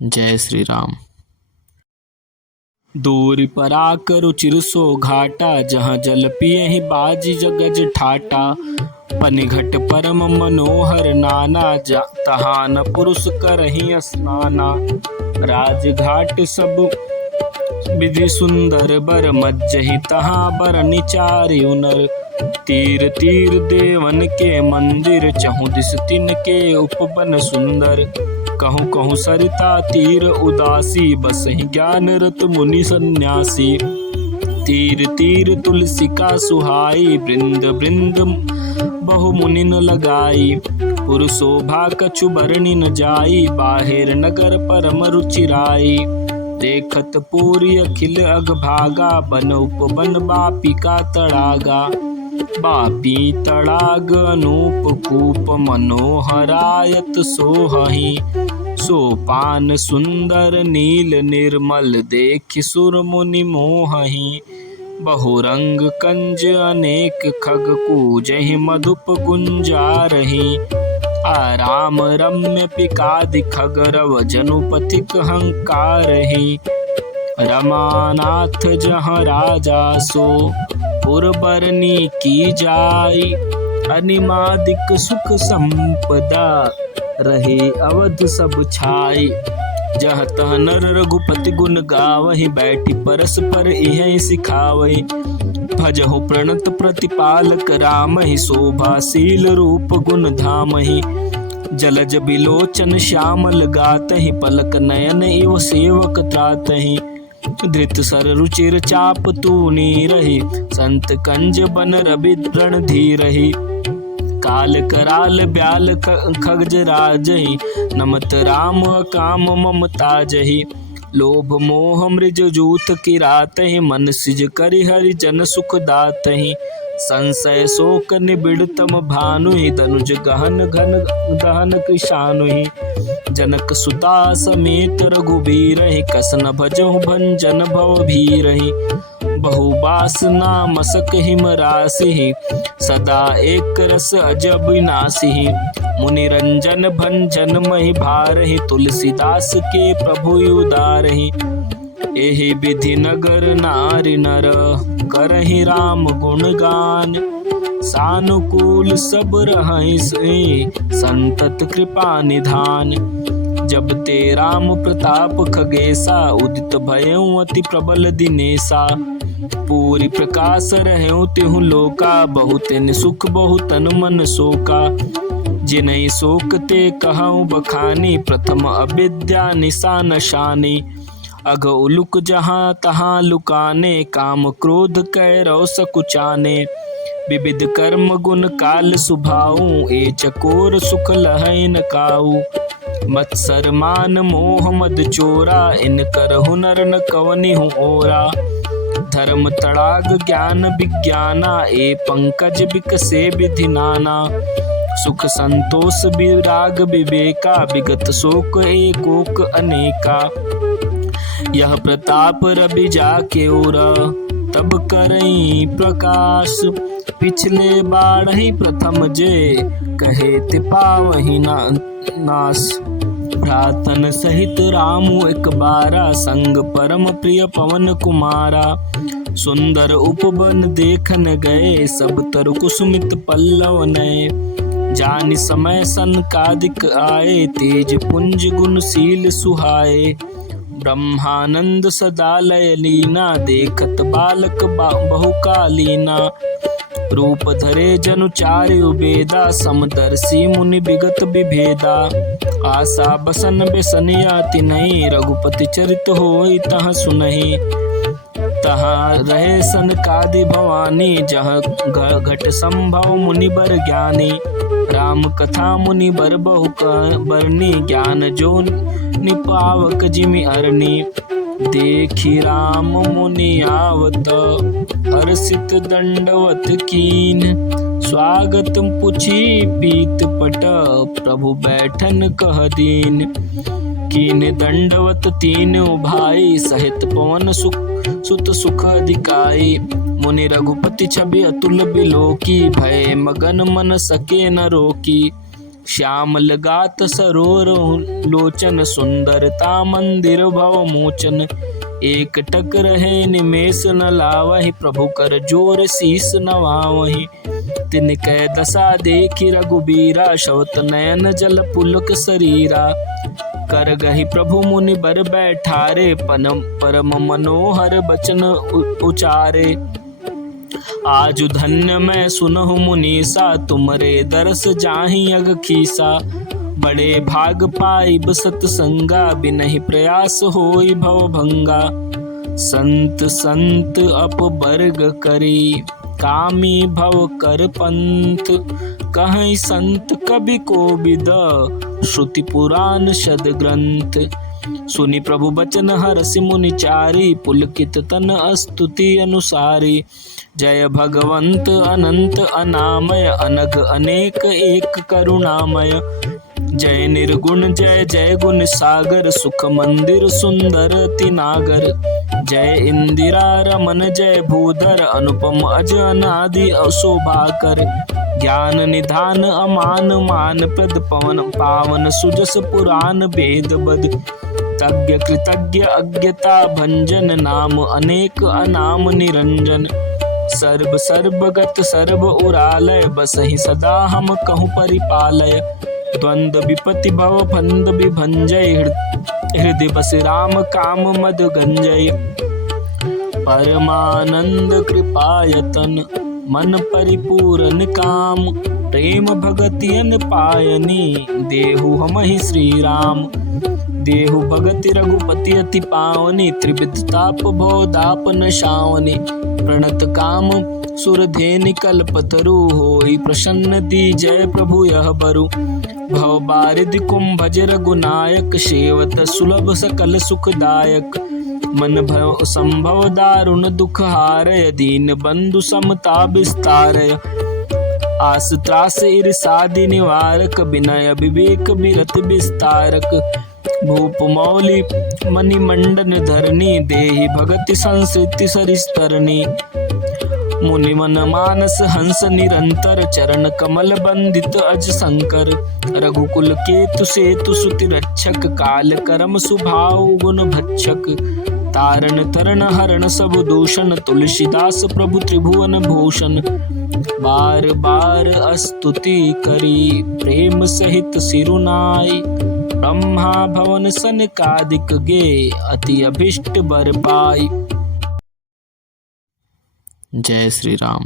जय श्री राम। दूरी पराक रुचिर सो घाटा, जहाँ जल पिए ही बाजी जगज ठाटा। पनिघट परम मनोहर नाना, तहाँ न पुरुष करहि स्नाना। राजघाट सब विधि सुंदर बर मज्जहि, तहाँ बर निचारि उनर। तीर तीर देवन के मंदिर, चहुँ दिस तिन के उपवन सुंदर। कहूँ कहूँ सरिता तीर उदासी, बसहि ज्ञान रत मुनि सन्यासी। तीर तीर तुलसी का सुहाई, बृंद बृंद बहु मुनिन लगाई। पुर शोभा कछु बरनि न जाई, बाहिर नगर परम रुचिराई। देखत पूरी अखिल अगभागा, बन उपवन बापी का तड़ागा। बापी तड़ाग अनूप कूप, मनोहरायत सोहहि। सोपान सुंदर नील निर्मल, देखि सुर मुनि मोहहि। बहुरंग कंज अनेक खग, कूजहि मधुप गुंजारहि। आराम रम्य पिकादि खग, रव जनुपथिक हंकारहि। रमानाथ जहाँ राजा सो, पुर बरनी की जाई। अनिमादिक सुख संपदा, रहे अवध सब छाई। जहाँ तह नर रघुपति गुण गावहि, बैठी परस्पर इहि सिखावहि। भजहु प्रणत प्रतिपालक रामहि, शोभाशील रूप गुण धामहि। जलज बिलोचन श्यामल गातहि, पलक नयन इव सेवक त्रातहि। धृत सर रुचिर चाप तूनी रही, संत कंज बन रवि रणधीरहि। काल कराल ब्याल खगज राजहि, नमत राम काम ममताजहि। लोभ मोह मृज जूथ किरातहि, मन सिज करि हरि जन सुख दातहि। संशय शोक निबिड़ तम भानुहि, दनुज गहन घन दहन कृशानुहि। जनक सुता समेत रघुबीरहि, कसन भजहु भंजन भव भीरहि। बहुबासना मसक हिम राशिहि, सदा एक रस अजब नासिहि। मुनि रंजन भंजन महि भारहि, तुलसीदास के प्रभु उदारहि। एहि विधि नगर नारि नर, करहि राम गुणगान। सानुकूल सब रहहि संतत कृपा निधान। जब ते राम प्रताप खगेसा, उदित भयउ अति प्रबल दिनेसा। पूरी प्रकाश रहउ तिहु लोका, बहुतेन सुख बहु तन मन शोका। जिनहि शोक ते कहउँ बखानी, प्रथम अविद्या निशा शानी। अघ उलुक जहाँ तहाँ लुकाने, काम क्रोध कैरव सकुचाने। विविध कर्म गुण काल सुभाऊ, ए चकोर सुख लहै न काऊ। मत्सर मान मोह मद चोरा, इन कर हुनर न कवनिहु ओरा। धर्म तड़ाग ज्ञान विज्ञाना, ए पंकज बिकसे विधि नाना। सुख संतोष विराग विवेका, विगत शोक एकोक अनेका। यह प्रताप रवि जाके ओरा, तब करई प्रकाश। पिछले बाढ़हि प्रथम जे, कहे ते पावहि नाश। भ्रातन सहित रामु एक बारा, संग परम प्रिय पवन कुमारा। सुंदर उपवन देखन गए, सब तरु कुसुमित पल्लव नए। जानि समय सनकादिक आए, तेज पुंज गुणशील सुहाए। ब्रह्मानंद सदा लय लीना, देखत बालक बहुकालीना। रूप धरे जनु चारु वेदा, समदर्शी मुनि विगत विभेदा। आशा बसन बेसनिया तिनहि, रघुपति चरित होई तहाँ सुनहि। तहाँ रहे सनकादि भवानी, जहाँ घट संभव मुनि बर ज्ञानी। राम कथा मुनि बर बहु बरनी, ज्ञान जो निपावक जिमि अरनी। देखि राम मुनि आवत, हर्षित दंडवत कीन। स्वागत पुछि पीत पट, प्रभु बैठन कह दीन। कीन दंडवत तीन भाई, सहित पवन सुत सुख अधिकाई। मुनि रघुपति छवि अतुल बिलोकी, भय मगन मन सके न रोकी। श्यामल गात सरोवर लोचन, सुंदरता मंदिर भव मोचन। एक टक रहे निमेष न लावहि, प्रभु कर जोर शीस नवावहि। तिनकै दशा देखि रघुबीरा, शवत नयन जल पुलक शरीरा। कर गहि प्रभु मुनि बर बैठारे, परम मनोहर बचन उचारे। आजु धन्य मैं सुनहु मुनीसा, तुमरे दरस जाहि अग खीसा। बड़े भाग पाइब सतसंगा, बिनहि प्रयास होई भव भंगा। संत संत अपवर्ग करी, कामी भव कर पंथ। कहीं संत कवि कोविद, श्रुति पुराण शद ग्रंथ। सुनि प्रभु बचन हरसि मुनि चारी, पुलकित तन स्तुति अनुसारी। जय भगवंत अनंत अनामय, अनग अनेक एक करुणामय। जय निर्गुण जय जय गुण सागर, सुख मंदिर सुंदर तिनागर। जय इंदिरा रमन जय भूधर, अनुपम अज अनादि शोभाकर। ज्ञान निधान अमान मान प्रद, पवन पावन सुजस पुराण वेद बद। तज्ञ कृतज्ञ अज्ञता भंजन, नाम अनेक अनाम निरंजन। सर्व सर्वगत सर्व उरालय, बसहि सदा हम कहूँ परिपालय। द्वंद्व विपति भव फंद विभंजय, हृदय बस राम काम मद गंजय। परमानंद कृपायतन, मन परिपूरन काम। प्रेम भगतियन पायनी, देहु हमहि श्री राम। देहु भगति रघुपति अति पावनी, त्रिविध ताप भव दाप न शावनी। प्रणत काम सुरधेनि कल्पतरु, होई प्रसन्न दीजय प्रभु यह बरु। भव बारिधि कुंभज रघुनायक, सेवत सुलभ सकल सुखदायक। मन भव संभव दारुण दुख हारय, दीन बंधु समता विस्तारय। आस त्रास ईर्षादि निवारक, विनय विवेक विरत विस्तारक। भूप मौलि मणिमंडन धरनी, देहि भगति संस्कृति सरिस्तरणी। मुनि मन मानस हंस निरंतर, चरण कमल बंदित अज शंकर। रघुकुल केतु सेतु सुति रक्षक, काल करम सुभाव गुण भक्षक। तारण तरण हरण सब दूषण, तुलसीदास प्रभु त्रिभुवन भूषण। बार बार स्तुति करी, प्रेम सहित सिरुनाई। ब्रह्मा भवन सनकादिक गे, अति अभिष्ट बर पाई। जय श्री राम।